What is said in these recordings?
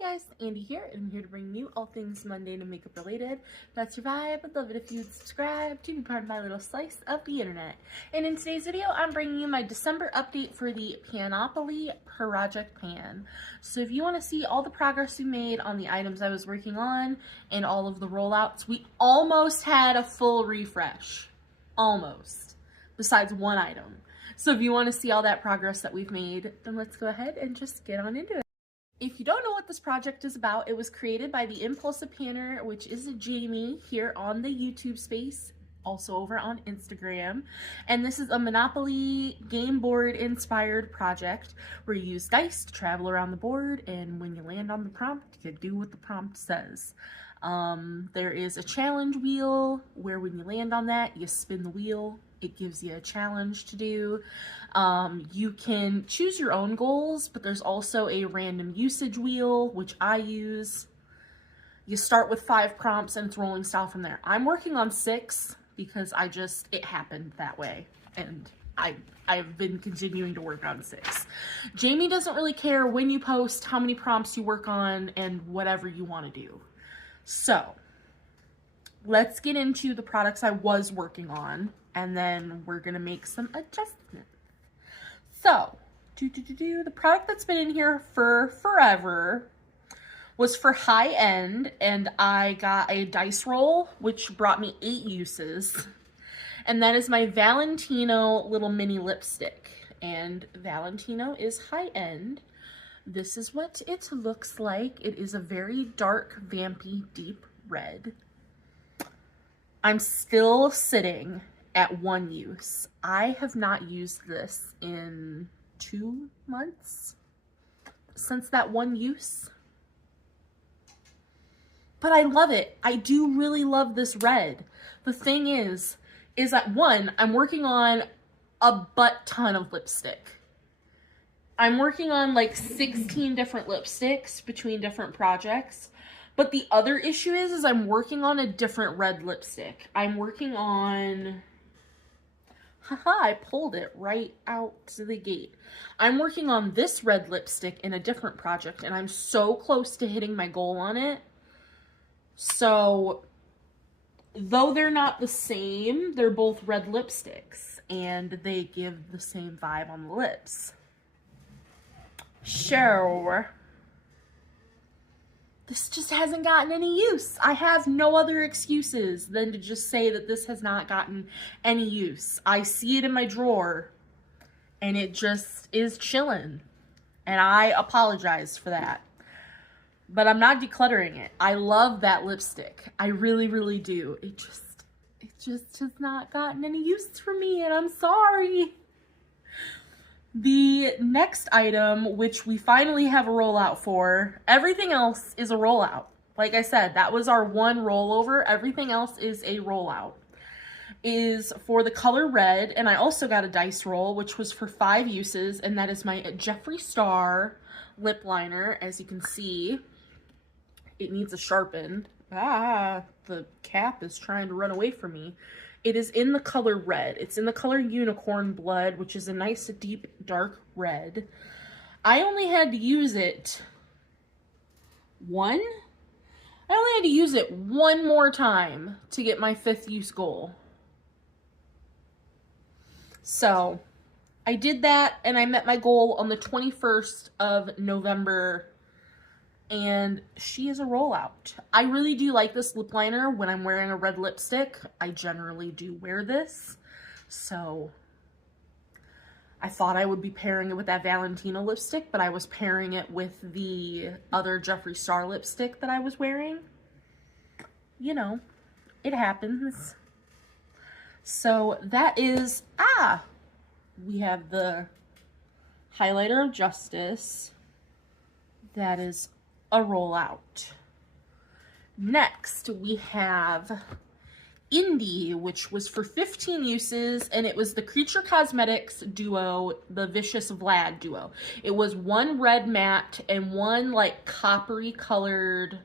guys, Andy here, and I'm here to bring you all things mundane and makeup related. That's your vibe. I'd love it if you'd subscribe to be part of my little slice of the internet. And in today's video, I'm bringing you my December update for the Panopoly Project Pan. So if you want to see all the progress we made on the items I was working on and all of the rollouts, we almost had a full refresh. Almost. Besides one item. So if you want to see all that progress that we've made, then let's go ahead and just get on into it. If you don't know what this project is about, it was created by the Impulsive Panner, which is Jami here on the YouTube space, also over on Instagram. And this is a Monopoly game board inspired project where you use dice to travel around the board, and when you land on the prompt, you do what the prompt says. There is a challenge wheel where when you land on that, you spin the wheel. It gives you a challenge to do. You can choose your own goals, but there's also a random usage wheel, which I use. You start with 5 prompts and it's rolling style from there. I'm working on 6 because it happened that way. And I've been continuing to work on 6. Jami doesn't really care when you post, how many prompts you work on, and whatever you want to do. So let's get into the products I was working on, and then we're gonna make some adjustments. So, the product that's been in here for forever was for high end, and I got a dice roll, which brought me 8 uses. And that is my Valentino little mini lipstick. And Valentino is high end. This is what it looks like. It is a very dark, vampy, deep red. I'm still sitting at 1 use. I have not used this in 2 months since that 1 use. But I love it. I do really love this red. The thing is that 1, I'm working on a butt ton of lipstick. I'm working on like 16 different lipsticks between different projects. But the other issue is I'm working on a different red lipstick. I'm working on... Haha, I pulled it right out to the gate. I'm working on this red lipstick in a different project, and I'm so close to hitting my goal on it. So, though they're not the same, they're both red lipsticks, and they give the same vibe on the lips. Sure. This just hasn't gotten any use. I have no other excuses than to just say that this has not gotten any use. I see it in my drawer and it just is chilling. And I apologize for that. But I'm not decluttering it. I love that lipstick. I really, really do. It just has not gotten any use for me, and I'm sorry. The next item, which we finally have a rollout for, everything else is a rollout. Like I said, that was our 1 rollover. Everything else is a rollout. Is for the color red, and I also got a dice roll, which was for 5 uses, and that is my Jeffree Star lip liner. As you can see, it needs a sharpen. The cap is trying to run away from me. It is in the color red. It's in the color Unicorn Blood, which is a nice, deep, dark red. I only had to use it I only had to use it 1 more time to get my 5th use goal. So, I did that, and I met my goal on the 21st of November, and she is a rollout. I really do like this lip liner when I'm wearing a red lipstick. I generally do wear this. So I thought I would be pairing it with that Valentino lipstick, but I was pairing it with the other Jeffree Star lipstick that I was wearing. You know, it happens. So that is, we have the highlighter of Justice. That is a rollout. Next, we have Indie, which was for 15 uses, and it was the Creature Cosmetics duo, the Vicious Vlad duo. It was 1 red matte and 1 like coppery colored,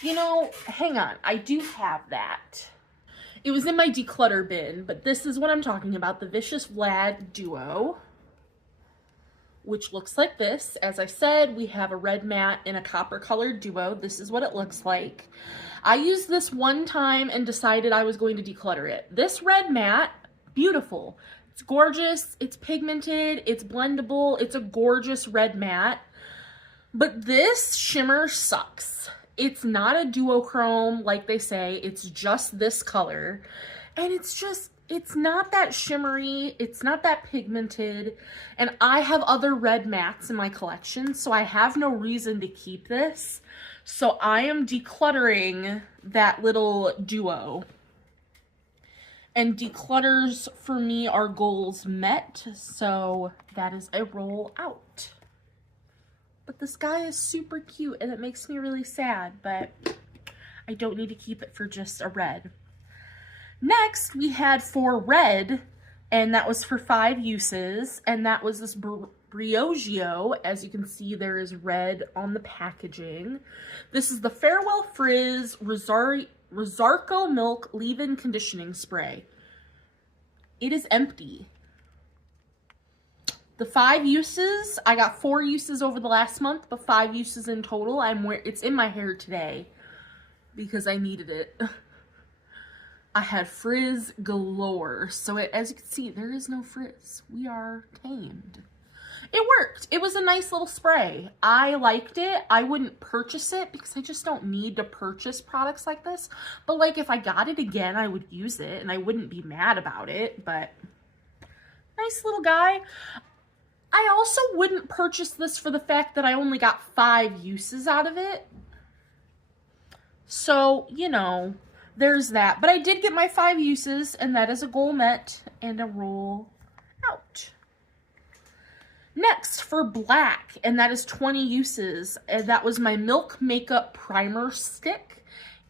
you know, hang on, I do have that. It was in my declutter bin, but this is what I'm talking about, the Vicious Vlad duo. which looks like this. As I said, we have a red matte and a copper colored duo. This is what it looks like. I used this one time and decided I was going to declutter it. This red matte, beautiful. It's gorgeous, it's pigmented, it's blendable, it's a gorgeous red matte. But this shimmer sucks. It's not a duochrome like they say, it's just this color. And it's not that shimmery, it's not that pigmented, and I have other red mattes in my collection, so I have no reason to keep this. So I am decluttering that little duo. And declutters for me are goals met, so that is a roll out. But this guy is super cute and it makes me really sad, but I don't need to keep it for just a red. Next, we had for red, and that was for 5 uses, and that was this Briogeo. As you can see, there is red on the packaging. This is the Farewell Frizz Rosarco Milk Leave-In Conditioning Spray. It is empty. The 5 uses, I got 4 uses over the last month, but 5 uses in total. It's in my hair today because I needed it. I had frizz galore. So as you can see, there is no frizz. We are tamed. It worked. It was a nice little spray. I liked it. I wouldn't purchase it because I just don't need to purchase products like this. But like if I got it again, I would use it and I wouldn't be mad about it. But nice little guy. I also wouldn't purchase this for the fact that I only got 5 uses out of it. So, you know, there's that. But I did get my 5 uses, and that is a goal met and a roll out. Next, for black, and that is 20 uses, and that was my Milk Makeup Primer Stick.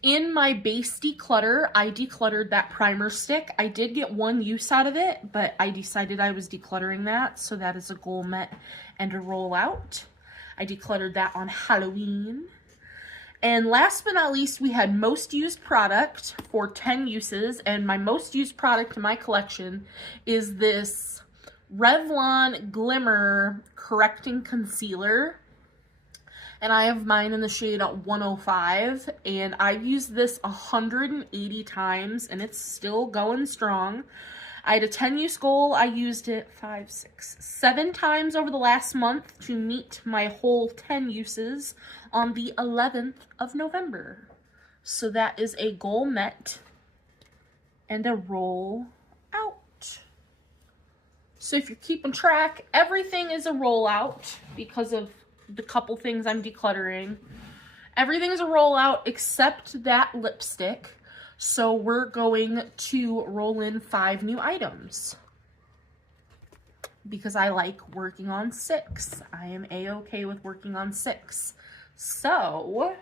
In my base declutter, I decluttered that primer stick. I did get 1 use out of it, but I decided I was decluttering that, so that is a goal met and a roll out. I decluttered that on Halloween. And last but not least, we had most used product for 10 uses, and my most used product in my collection is this Revlon Glimmer Correcting Concealer. And I have mine in the shade 105, and I've used this 180 times, and it's still going strong. I had a 10-use goal. I used it 5, 6, 7 times over the last month to meet my whole 10 uses on the 11th of November. So that is a goal met and a roll out. So if you're keeping track, everything is a roll out because of the couple things I'm decluttering. Everything's a rollout except that lipstick. So we're going to roll in 5 new items because I like working on 6. I am a-okay with working on 6. So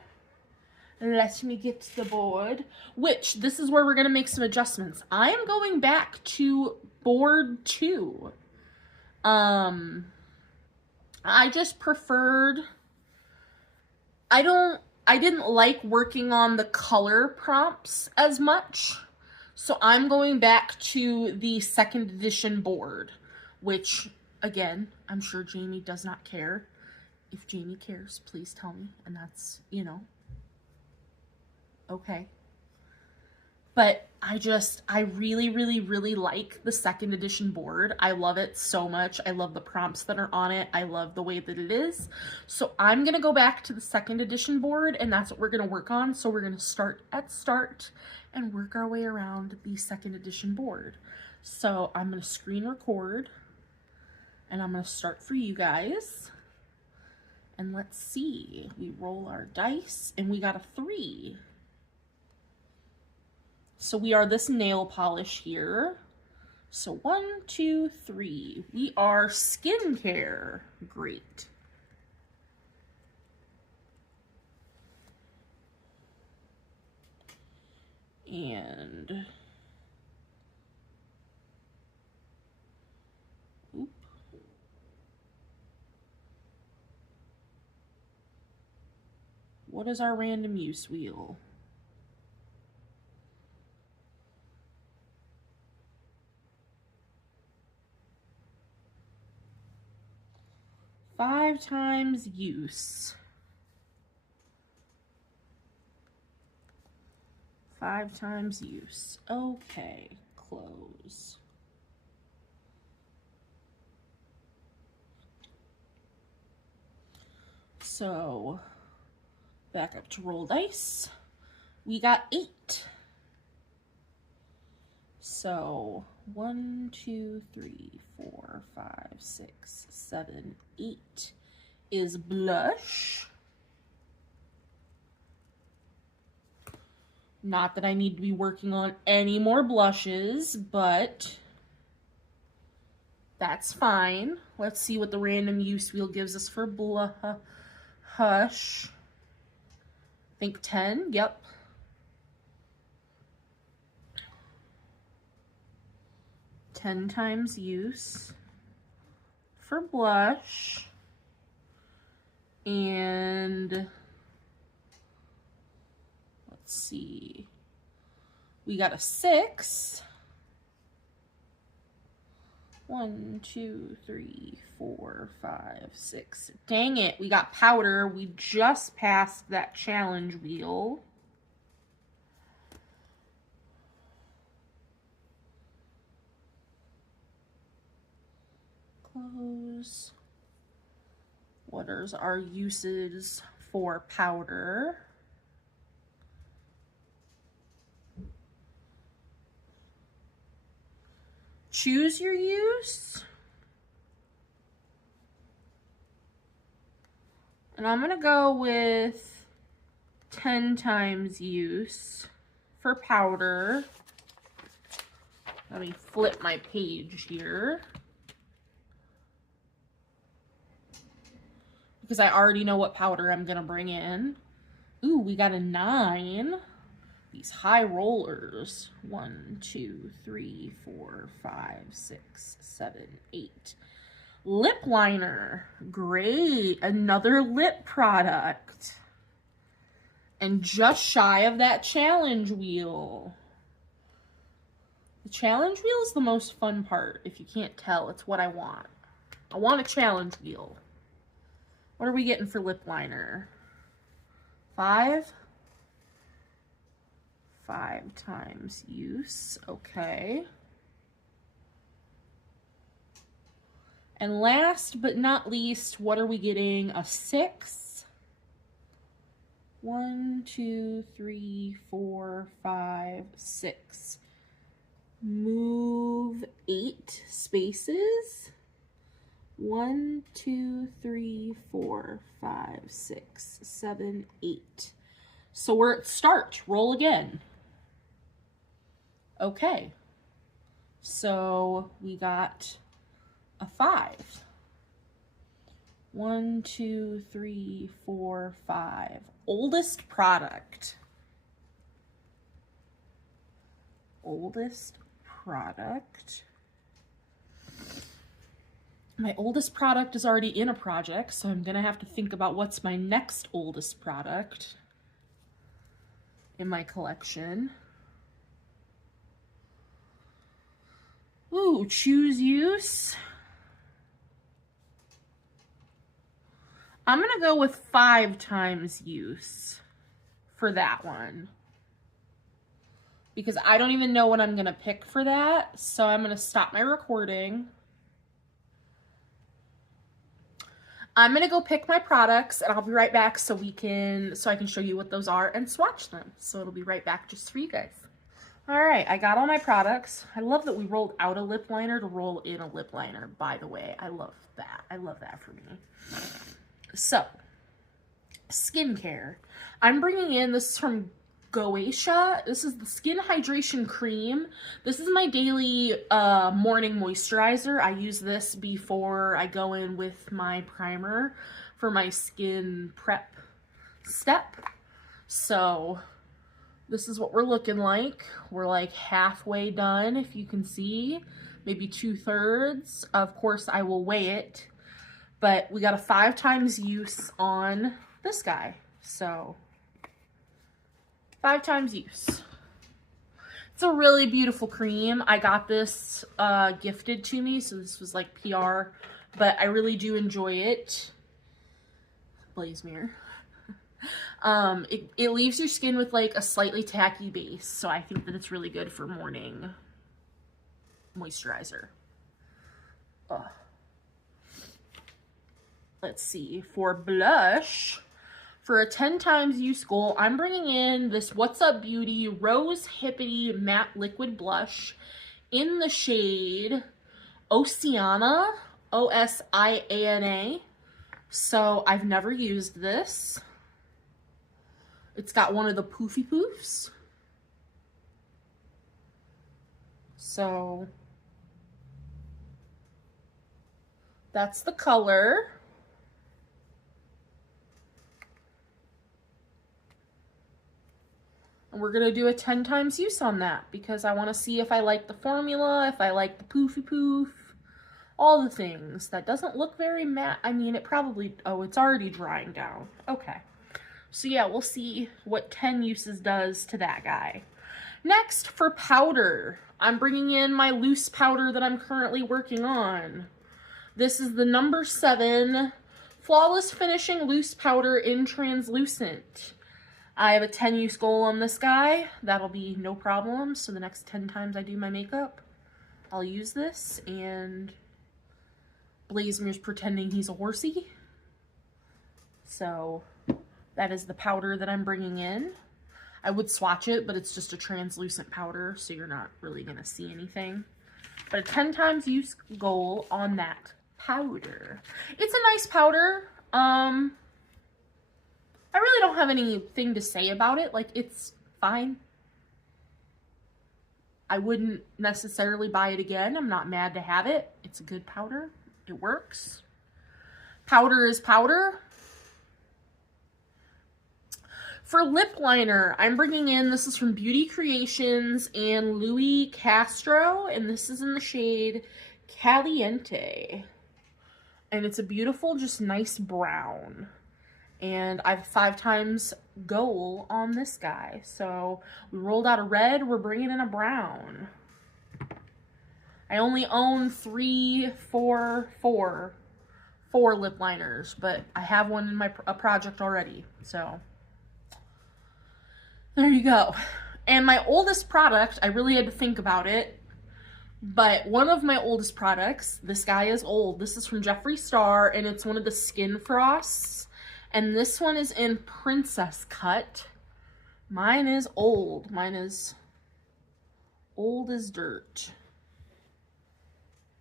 let me get to the board, which this is where we're going to make some adjustments. I am going back to board 2. I just preferred, I didn't like working on the color prompts as much. So I'm going back to the 2nd edition board, which again, I'm sure Jami does not care. If Jami cares, please tell me. And that's, you know, okay. But I really, really, really like the 2nd edition board. I love it so much. I love the prompts that are on it. I love the way that it is. So I'm going to go back to the 2nd edition board, and that's what we're going to work on. So we're going to start at start and work our way around the 2nd edition board. So I'm going to screen record, and I'm going to start for you guys. And let's see. We roll our dice, and we got a 3. So we are this nail polish here. So 1, 2, 3. We are skincare. Great. And oop. What is our random use wheel? 5 times use. 5 times use. Okay, close. So, back up to roll dice. We got 8. So, 1, 2, 3, 4, 5, 6, 7, 8 is blush. Not that I need to be working on any more blushes, but that's fine. Let's see what the random use wheel gives us for blush. I think 10, yep. 10 times use for blush. And let's see, we got a 6. 1, 2, 3, 4, 5, 6. Dang it, we got powder. We just passed that challenge wheel. Close. What are our uses for powder? Choose your use. And I'm going to go with 10 times use for powder. Let me flip my page here, because I already know what powder I'm going to bring in. Ooh, we got a 9. These high rollers. 1, 2, 3, 4, 5, 6, 7, 8. Lip liner. Great. Another lip product. And just shy of that challenge wheel. The challenge wheel is the most fun part. If you can't tell, it's what I want. I want a challenge wheel. What are we getting for lip liner? 5? 5 times use. Okay. And last but not least, what are we getting? A 6? 1, 2, 3, 4, 5, 6. Move 8 spaces. 1, 2, 3, 4, 5, 6, 7, 8. So we're at start. Roll again. Okay. So we got a 5. 1, 2, 3, 4, 5. Oldest product. Oldest product. My oldest product is already in a project, so I'm gonna have to think about what's my next oldest product in my collection. Ooh, choose use. I'm gonna go with 5 times use for that one, because I don't even know what I'm gonna pick for that. So I'm gonna stop my recording. I'm gonna go pick my products, and I'll be right back so I can show you what those are and swatch them. So it'll be right back just for you guys. All right, I got all my products. I love that we rolled out a lip liner to roll in a lip liner, by the way. I love that. I love that for me. So, skincare. I'm bringing in, this is from Goetia. This is the Skin Hydration Cream. This is my daily morning moisturizer. I use this before I go in with my primer for my skin prep step. So this is what we're looking like. We're like halfway done, if you can see, maybe 2/3. Of course, I will weigh it, but we got a 5 times use on this guy. So 5 times use. It's a really beautiful cream. I got this gifted to me, so this was like PR, but I really do enjoy it. Blaze-Mir. It leaves your skin with like a slightly tacky base, so I think that it's really good for morning moisturizer. Ugh. Let's see, for blush, for a 10 times use goal, I'm bringing in this What's Up Beauty Rose Hippity Matte Liquid Blush in the shade Oceana, Osiana. So I've never used this. It's got one of the poofy poofs. So that's the color. And we're going to do a 10 times use on that because I want to see if I like the formula, if I like the poofy poof, all the things. That doesn't look very matte. I mean, it probably, oh, it's already drying down. Okay. So yeah, we'll see what 10 uses does to that guy. Next, for powder, I'm bringing in my loose powder that I'm currently working on. This is the number 7 Flawless Finishing Loose Powder in Translucent. I have a 10 use goal on this guy. That'll be no problem. So the next 10 times I do my makeup, I'll use this. And Blaze-Mir's pretending he's a horsey. So that is the powder that I'm bringing in. I would swatch it, but it's just a translucent powder, so you're not really going to see anything. But a 10 times use goal on that powder. It's a nice powder. I really don't have anything to say about it. Like, it's fine. I wouldn't necessarily buy it again. I'm not mad to have it. It's a good powder. It works. Powder is powder. For lip liner, I'm bringing in, this is from Beauty Creations and Louis Castro, and this is in the shade Caliente. And it's a beautiful, just nice brown. And I have 5 times goal on this guy. So we rolled out a red, we're bringing in a brown. I only own 4 lip liners, but I have one in my project already. So there you go. And my oldest product, I really had to think about it, but one of my oldest products, this guy is old. This is from Jeffree Star, and it's one of the Skin Frosts. And this one is in Princess Cut. Mine is old. Mine is old as dirt.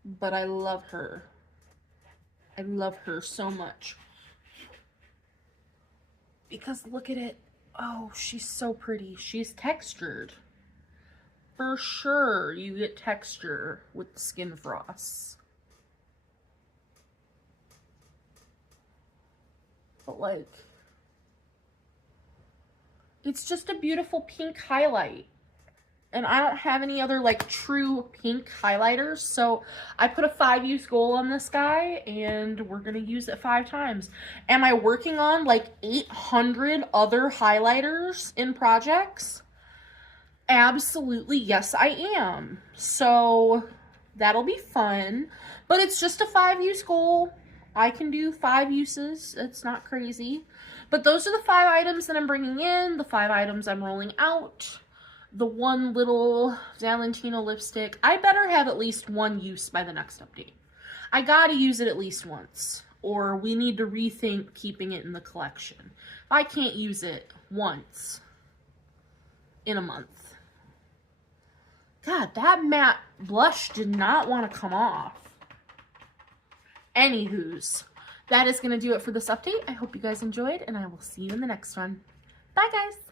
But I love her. I love her so much. Because look at it. Oh, she's so pretty. She's textured. For sure, you get texture with the Skin Frosts. But like, it's just a beautiful pink highlight. And I don't have any other like true pink highlighters, so I put a 5 use goal on this guy and we're gonna use it 5 times. Am I working on like 800 other highlighters in projects? Absolutely, yes I am. So that'll be fun, but it's just a 5 use goal. I can do 5 uses. It's not crazy. But those are the 5 items that I'm bringing in, the 5 items I'm rolling out. The one little Valentino lipstick. I better have at least 1 use by the next update. I gotta use it at least once, or we need to rethink keeping it in the collection. If I can't use it once in a month. God, that matte blush did not want to come off. Anywho's, that is going to do it for this update. I hope you guys enjoyed, and I will see you in the next one. Bye, guys!